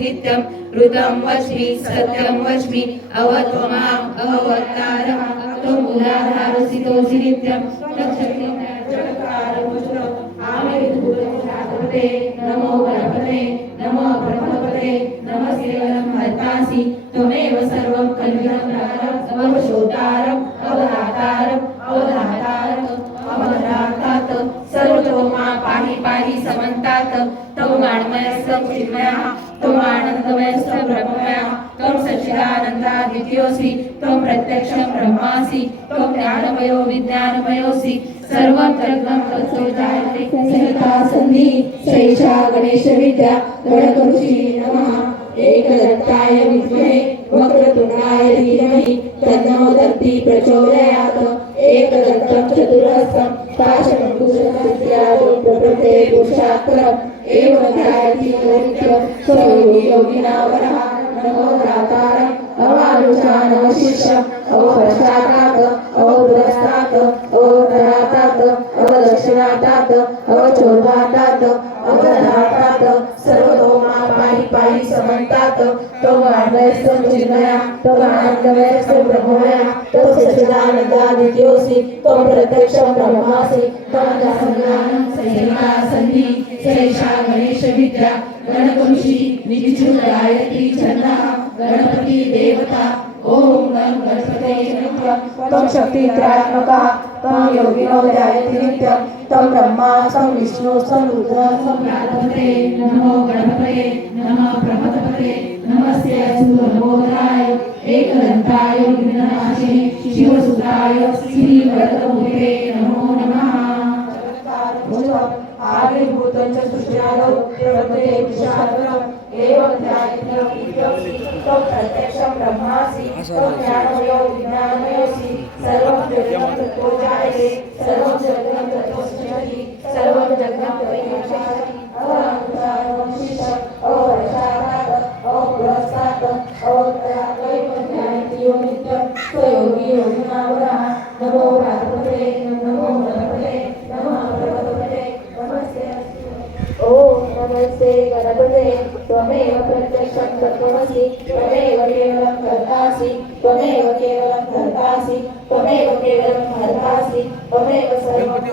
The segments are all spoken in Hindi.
नित्यं ऋतं वच्मि सत्यं वच्मि अवत्वमाम् अवत्तारम् त्वम् उदाधारसितोऽसि नित्यं नमो गणपते नमो ब्रह्मपते नमस्ते वरं हर्तासि, त्वमेव सर्वं कल्पितं अवशोतारम् पाहि पाहि समन्तात् त्वं वाङ्मयस्तं चिन्मयः त्वम् आनन्दमयस्तं ब्रह्ममयः त्वं द्वितीयोसि त्वं प्रत्यक्षं ब्रह्मासि त्वं ज्ञानमयो विज्ञानमयोऽसि। सर्वं जगं जायते सहिता सन्धि सैषा गणेशविद्या गणकऋषि नमः। एकदत्ताय विद्महे वक्रतुण्डाय धीमहि तन्नो दन्ति प्रचोदयात्। एकदन्तं चतुरहस्तं पाशमकुशलहस्यादो प्रकृते पुरुषात्रम् एवं ध्यायति नित्यं स्वयोगी योगिनावरः नमो दातारम् अवारुषानवशिष्यम् अवपश्चातात् अवपुरस्तात् अवतरातात् अवदक्षिणातात् अवचोर्वातात् अवधातात् स मा पाहि पाहि समन्तात् त्वं वाङ्मयस्तं चिन्मया त्वमानन्दमयस्तं ब्रह्ममया त्वं सच्चिदानन्दादित्योऽसि त्वं प्रत्यक्षं ब्रह्मासि त्वं ज्ञानं सहिता सन्धि सैषा गणेशविद्या गणकऋषि निजु गायत्री छन्दः गणपति देवता ॐ गं गणपते नमः, त्वं शक्तित्रात्मकः त्वं योगिनो ध्यायति नित्यं त्वं ब्रह्मा त्वं विष्णु त्वं रुद्र त्वं गणपते नमो गणपते नमः प्रमथपते नमस्ते सुरबोधाय एकदन्ताय विघ्ननाशिने शिवसुताय श्रीवरदमुखे नमो नमः आविर्भूतं च सृष्ट्यादौ प्रवर्तते विशालम् एवं ध्यायितं त्वं प्रत्यक्षं ब्रह्मासि त्वं ज्ञानमयो विज्ञानमयोऽसि सर्वं जगतं तत्त्वो जायते सर्वं जगतं तत्त्वो सृजति सर्वं जगतं त्वयि अहङ्कारवशिष्टम् अवरसात् अवपुरस्तात् अवत्रात्वैव ध्यायति यो नित्यं स्वयोगी योगिनावरः नमस्ते गणपते, त्वमेव प्रत्यक्षं तत्त्वमसि त्वमेव केवलं कर्तासि, त्वमेव केवलं कर्तासि त्वमेव केवलं हर्तासि त्वमेव सर्वं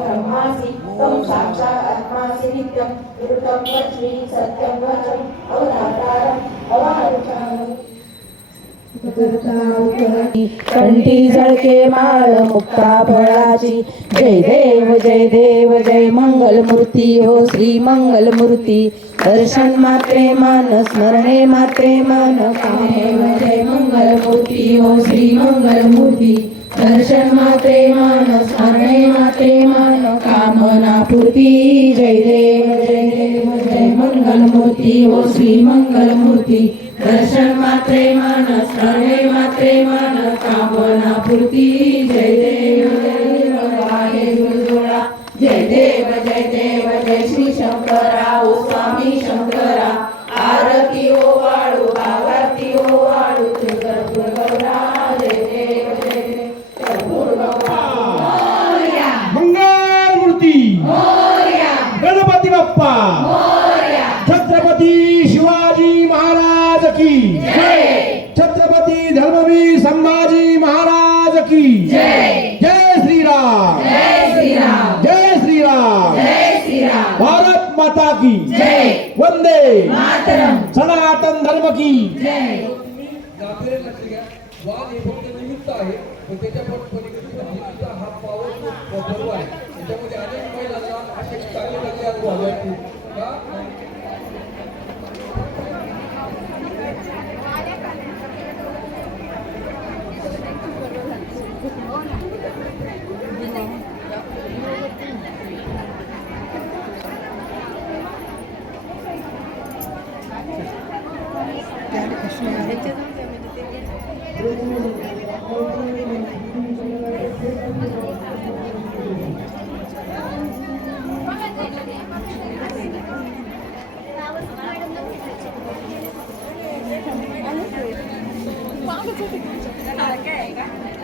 ब्रह्मासि त्वं साक्षात् आत्मासि नित्यं ऋतं वच्मि सत्यं वचम् अवधातारम् अवारुषाणम् कंठी झळके माळ मुक्ता फळाची जय देव जय देव। मूर्ती हो श्री मंगल मूर्ती दर्शन मात्रे मान स्मरणे मात्रे मान. कामेव मंगल मूर्ती हो श्री मंगल मूर्ती दर्शन मात्रे मान स्मरणे मात्रे मान. कामना पूर्ती जय देव जय देव जय मंगल मूर्ती हो श्री मंगल मूर्ती दर्शन मात्रे मान स्मरणे मात्रे मान. कामना पूर्ती जय देव बाप्पा. छत्रपती शिवाजी महाराज की. छत्रपती धर्मवीर संभाजी महाराज की. जय. श्रीराम. जय श्रीराम. भारत माता की. जय. वंदे. मातरम. सनातन धर्म की. वाद हे फक्त निमित्त आहे. पण त्याच्या पलीकडे हा पावन पर्व आहे. त्याच्यामध्ये अनेक महिलांना असे चांगले चांगले अनुभव आले आहेत का काय 이거?